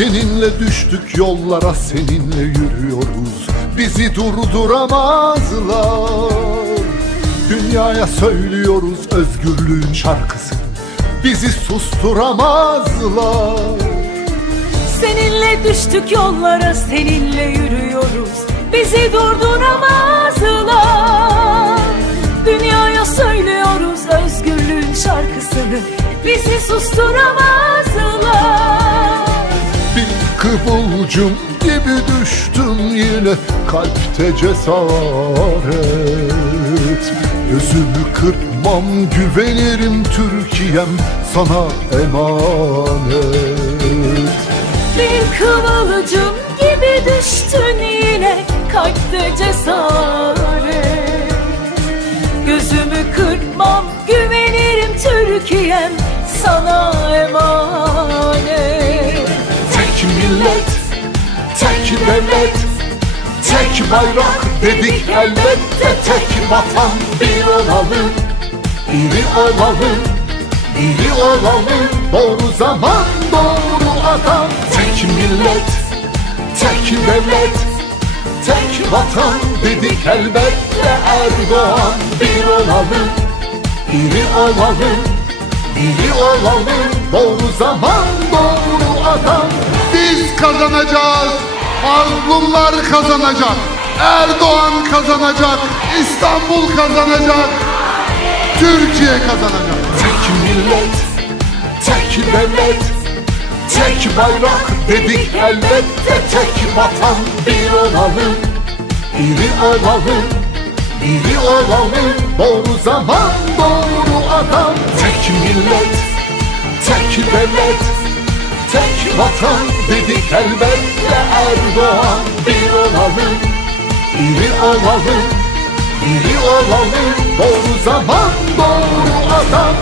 Seninle düştük yollara, seninle yürüyoruz. Bizi durduramazlar. Dünyaya söylüyoruz özgürlüğün şarkısını. Bizi susturamazlar. Seninle düştük yollara, seninle yürüyoruz. Bizi durduramazlar. Dünyaya söylüyoruz özgürlüğün şarkısını. Bizi susturamazlar. Bir kıvılcım gibi düştüm yine, kalpte cesaret. Gözümü kırpmam, güvenirim Türkiye'm, sana emanet. Bir kıvılcım gibi düştün yine, kalpte cesaret. Gözümü kırpmam, güvenirim Türkiye'm, sana emanet. Tek millet, tek devlet, tek bayrak dedik elbette. Tek vatan, bir olalım, biri olalım, biri olalım. Doğru zaman, doğru adam. Tek millet, tek devlet, tek vatan dedik elbette. Erdoğan, bir olalım, biri olalım, biri olalım. Doğru zaman, doğru adam. Biz kazanacağız, mazlumlar kazanacak, Erdoğan kazanacak, İstanbul kazanacak, Türkiye kazanacak. Tek millet, tek devlet, tek bayrak dedik elbette. Tek vatan, bir olalım, biri olalım, biri olalım. Doğru zaman, doğru adam. Tek millet, tek devlet, tek vatan dedik elbette. Erdoğan, bir olalım, biri olalım, biri olalım. Doğru zaman, doğru adam.